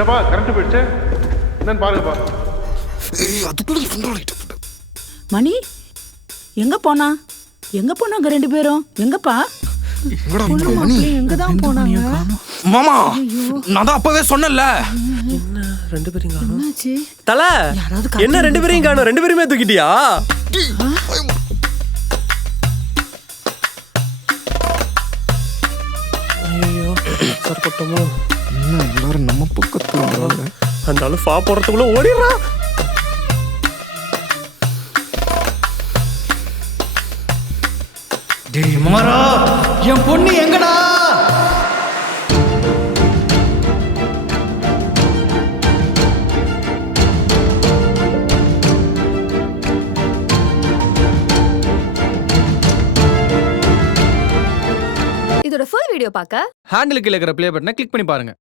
என்னப்பா கரண்ட் போயிடுச்சு என்னன்னு பாருங்கப்பா. மணி எங்க போனாங்க ரெண்டு பேரும்? எங்கப்பா? எங்கதான் போனாங்க? மாமா நான் தான் அப்பவே சொன்னேன்ல. என்ன ரெண்டு பேரும் காணோம்? என்னாச்சு? தல என்ன ரெண்டு பேரையும் காணோம்? ரெண்டு பேருமே தூக்கிட்டியா? ஐயோ சரப்பட்டமோ. என்ன எல்லாரும் நம்ம பக்கத்துல வராங்க. அந்த ஆளு ஃபா போறதுக்குள்ள ஓடிடுறான். டேய் மாறா, என் பொண்ணு எங்கடா? இதோட ஃபுல் வீடியோ பார்க்க ஹேண்டிலுக்கு இருக்கிற ப்ளே பட்டனை கிளிக் பண்ணி பாருங்க.